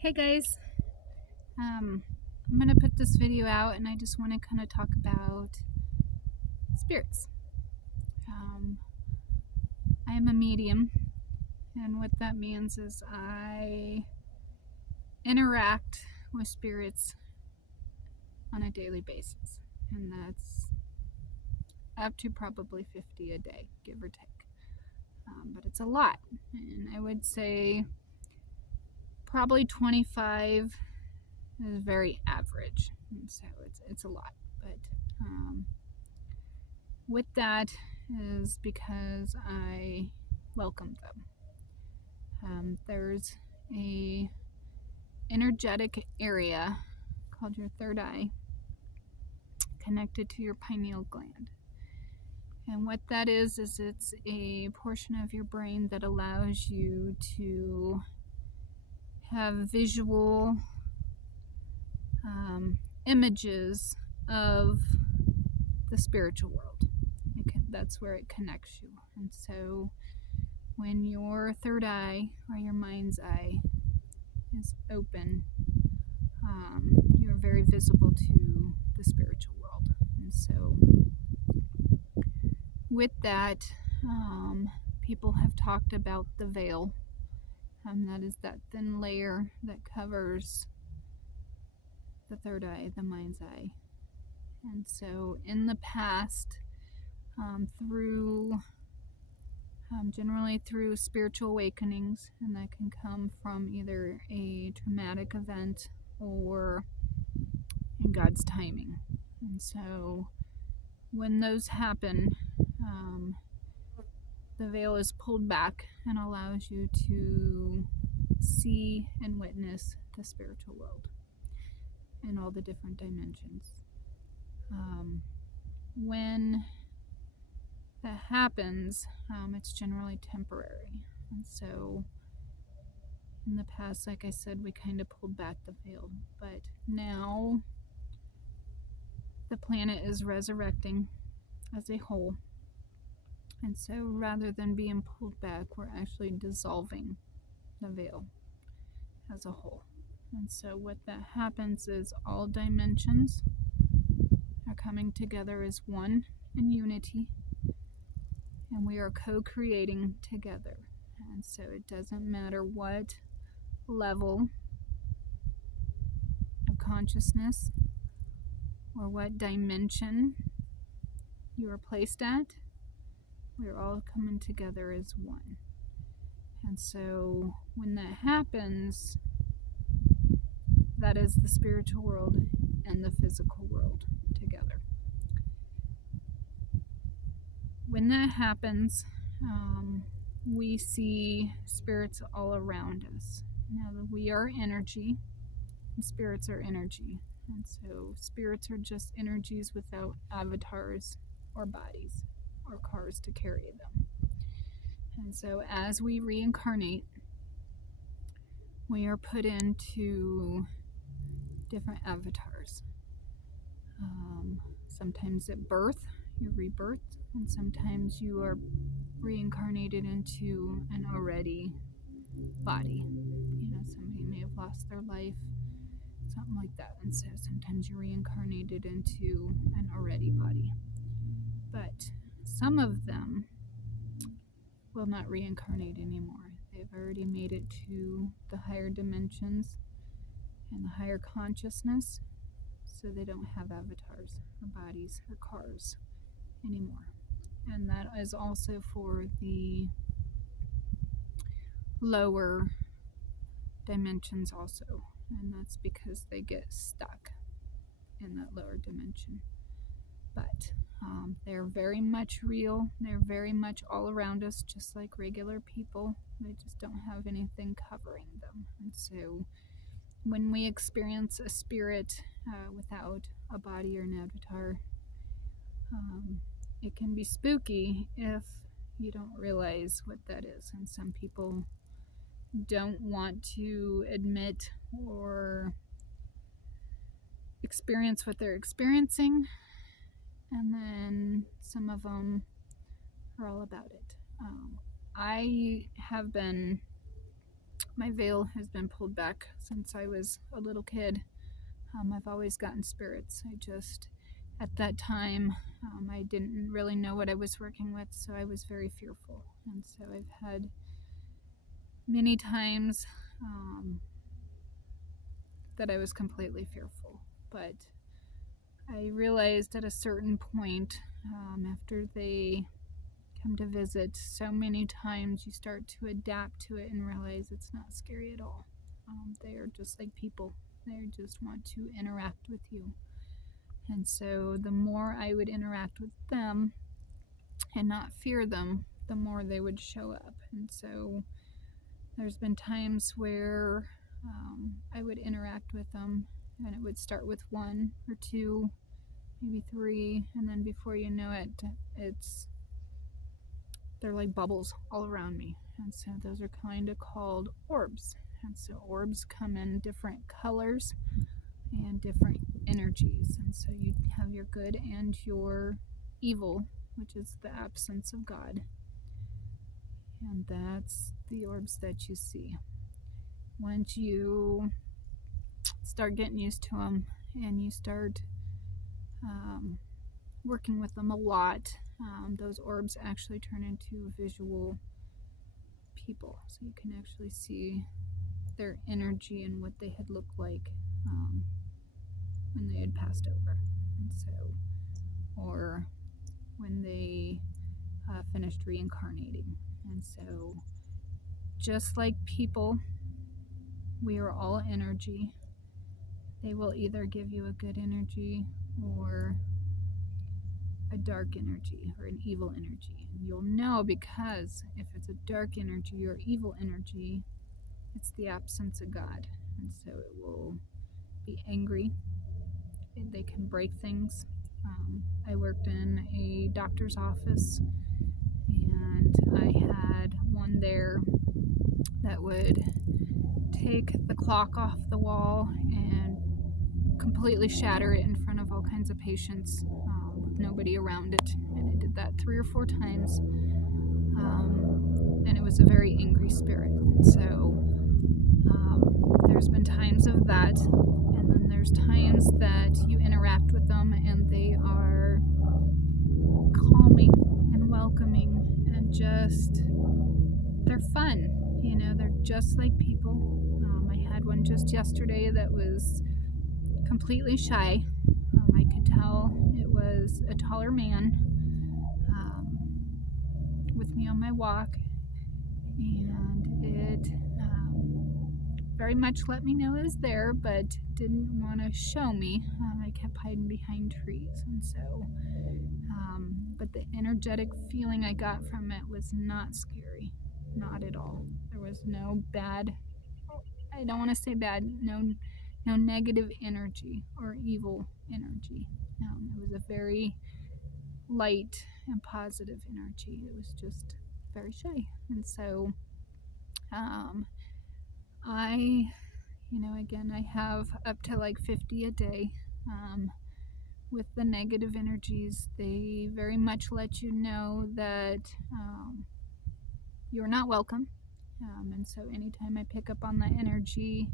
Hey guys, I'm gonna put this video out and I just want to kind of talk about spirits. Um, I am a medium, and what that means is I interact with spirits on a daily basis, and that's up to probably 50 a day, give or take. But it's a lot, and I would say probably 25 is very average, and so it's a lot. But with that is because I welcome them. There's a energetic area called your third eye connected to your pineal gland. And what that is it's a portion of your brain that allows you to have visual images of the spiritual world. That's where it connects you. And so when your third eye or your mind's eye is open, you're very visible to the spiritual world. And so with that, people have talked about the veil. That is that thin layer that covers the third eye, the mind's eye. And so in the past, generally through spiritual awakenings, and that can come from either a traumatic event or in God's timing. And so when those happen, the veil is pulled back and allows you to see and witness the spiritual world in all the different dimensions. When that happens, it's generally temporary. And so in the past, like I said, we kind of pulled back the veil. But now the planet is resurrecting as a whole. And so rather than being pulled back, we're actually dissolving the veil as a whole. And so what that happens is all dimensions are coming together as one in unity, and we are co-creating together. And so it doesn't matter what level of consciousness or what dimension you are placed at, we're all coming together as one. And so when that happens, that is the spiritual world and the physical world together. When that happens, we see spirits all around us. Now, we are energy, and spirits are energy. And so spirits are just energies without avatars or bodies or cars to carry them. And so as we reincarnate, we are put into different avatars. Sometimes at birth, you're rebirthed, and sometimes you are reincarnated into an already body. Somebody may have lost their life, something like that. And so sometimes you're reincarnated into an already body. But some of them will not reincarnate anymore. They've already made it to the higher dimensions and the higher consciousness, so they don't have avatars or bodies or cars anymore. And that is also for the lower dimensions also, and that's because they get stuck in that lower dimension. But they're very much real. They're very much all around us, just like regular people. They just don't have anything covering them. And so when we experience a spirit without a body or an avatar, it can be spooky if you don't realize what that is. And some people don't want to admit or experience what they're experiencing, and then some of them are all about it. I have been my veil has been pulled back since I was a little kid. I've always gotten spirits. I just, at that time, I didn't really know what I was working with, so I was very fearful. And so I've had many times that I was completely fearful. But I realized at a certain point, after they come to visit so many times, you start to adapt to it and realize it's not scary at all. They are just like people. They just want to interact with you. And so the more I would interact with them and not fear them, the more they would show up. And so there's been times where I would interact with them, and it would start with one or two, maybe three, and then before you know it, they're like bubbles all around me. And so those are kind of called orbs. And so orbs come in different colors and different energies. And so you have your good and your evil, which is the absence of God. And that's the orbs that you see. Once you start getting used to them and you start working with them a lot, those orbs actually turn into visual people. So you can actually see their energy and what they had looked like when they had passed over. And so, or when they finished reincarnating. And so, just like people, we are all energy. They will either give you a good energy or a dark energy or an evil energy. And you'll know, because if it's a dark energy or evil energy, it's the absence of God. And so it will be angry. They can break things. I worked in a doctor's office, and I had one there that would take the clock off the wall and completely shatter it in front of all kinds of patients with nobody around it. And I did that 3 or 4 times. And it was a very angry spirit. So there's been times of that. And then there's times that you interact with them and they are calming and welcoming and just, they're fun. You know, they're just like people. I had one just yesterday that was completely shy. I could tell it was a taller man with me on my walk, and it very much let me know it was there, but didn't want to show me. I kept hiding behind trees, and so but the energetic feeling I got from it was not scary, not at all. There was no bad, I don't want to say bad, no negative energy or evil energy. It was a very light and positive energy. It was just very shy. And so again, I have up to like 50 a day. With the negative energies, they very much let you know that you're not welcome. And so anytime I pick up on that energy,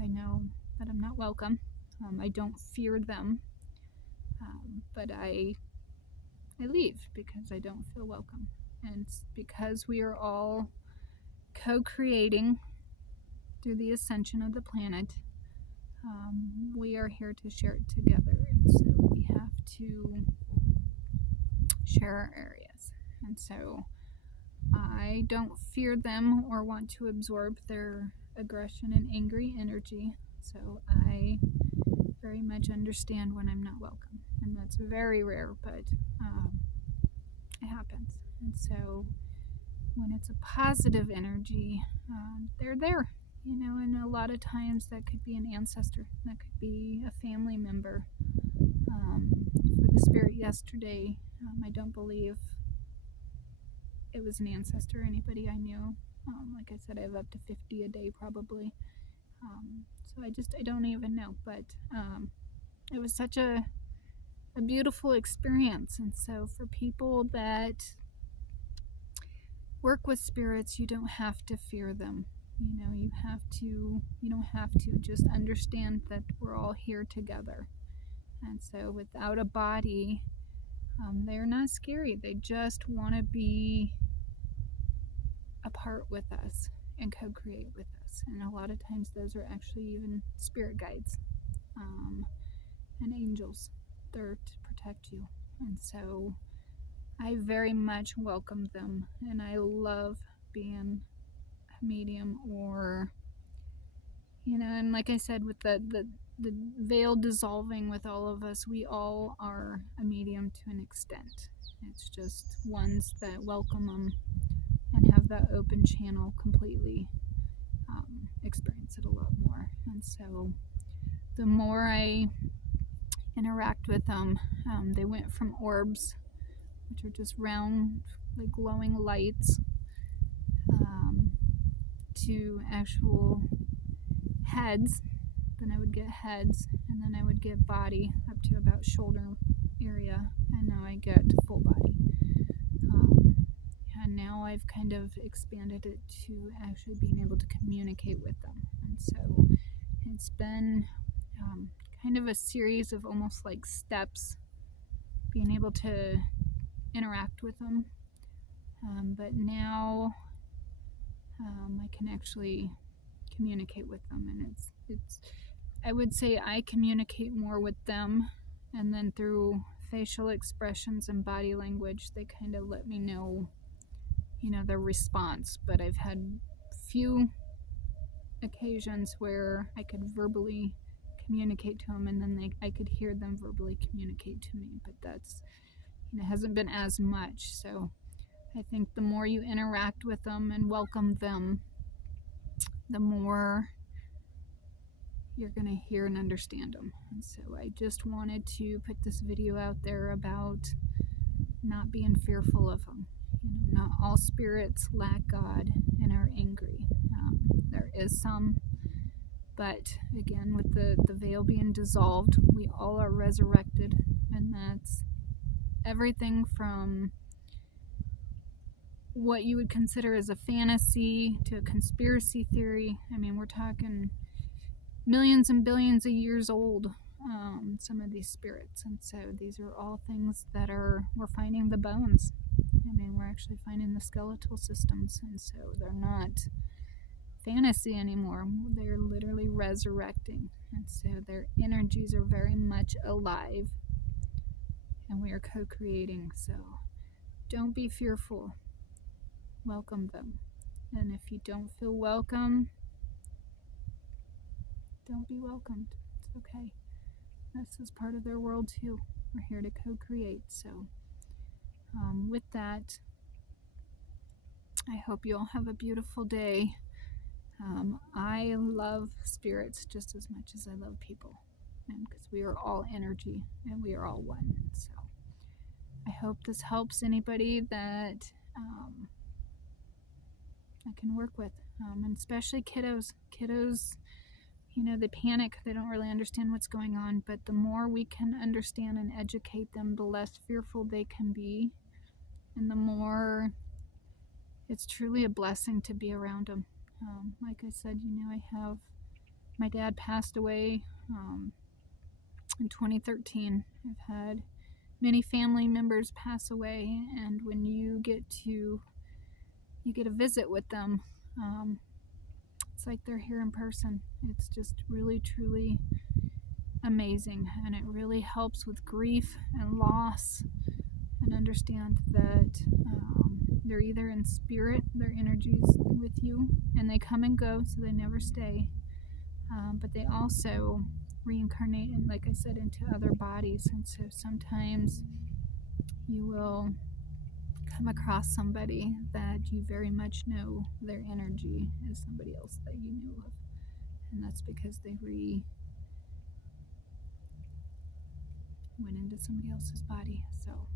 I know that I'm not welcome. I don't fear them, but I leave because I don't feel welcome. And because we are all co-creating through the ascension of the planet, we are here to share it together. And so we have to share our areas. And so I don't fear them or want to absorb their aggression and angry energy. So I very much understand when I'm not welcome. And that's very rare, but it happens. And so when it's a positive energy, they're there. And a lot of times that could be an ancestor, that could be a family member. For the spirit yesterday, I don't believe it was an ancestor or anybody I knew. Like I said, I have up to 50 a day probably. So I don't even know. But it was such a beautiful experience. And so for people that work with spirits, you don't have to fear them. You don't have to just understand that we're all here together. And so without a body, they're not scary. They just want to be a part with us and co-create with us. And a lot of times those are actually even spirit guides and angels there to protect you. And so I very much welcome them, and I love being a medium, or and like I said, with the veil dissolving with all of us, we all are a medium to an extent. It's just ones that welcome them and have that open channel completely experience it a lot more. And so the more I interact with them, they went from orbs, which are just round, like glowing lights, to actual heads. Then I would get heads, and then I would get body up to about shoulder area, and now I get full body. And now I've kind of expanded it to actually being able to communicate with them. And so it's been kind of a series of almost like steps, being able to interact with them. But now I can actually communicate with them, and it's I would say I communicate more with them, and then through facial expressions and body language, they kind of let me know, their response. But I've had few occasions where I could verbally communicate to them, and then I could hear them verbally communicate to me. But that's hasn't been as much. So I think the more you interact with them and welcome them, the more you're going to hear and understand them. And so I just wanted to put this video out there about not being fearful of them. Not all spirits lack God and are angry. There is some, but again, with the veil being dissolved, we all are resurrected, and that's everything from what you would consider as a fantasy to a conspiracy theory. I mean, we're talking millions and billions of years old, some of these spirits. And so these are all things that we're finding the bones. I mean, we're actually finding the skeletal systems. And so they're not fantasy anymore. They're literally resurrecting. And so their energies are very much alive. And we are co-creating. So don't be fearful. Welcome them. And if you don't feel welcome, don't be welcomed. It's okay. This is part of their world too. We're here to co-create. So with that, I hope you all have a beautiful day. I love spirits just as much as I love people, and because we are all energy and we are all one. So I hope this helps anybody that I can work with, and especially kiddos. Kiddos, they panic. They don't really understand what's going on, but the more we can understand and educate them, the less fearful they can be, and the more it's truly a blessing to be around them. Like I said, I have my dad passed away in 2013. I've had many family members pass away, and when you get a visit with them, it's like they're here in person. It's just really, truly amazing, and it really helps with grief and loss, and understand that they're either in spirit, their energies with you, and they come and go, so they never stay, but they also reincarnate, and like I said, into other bodies. And so sometimes you will come across somebody that you very much know their energy is somebody else that you knew of, and that's because they went into somebody else's body. So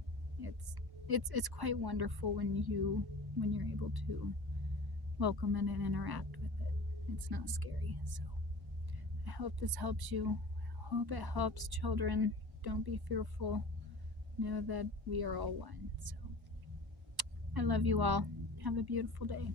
it's quite wonderful when you're able to welcome it and interact with it. It's not scary. So I hope this helps you. I hope it helps children. Don't be fearful. Know that we are all one. So I love you all. Have a beautiful day.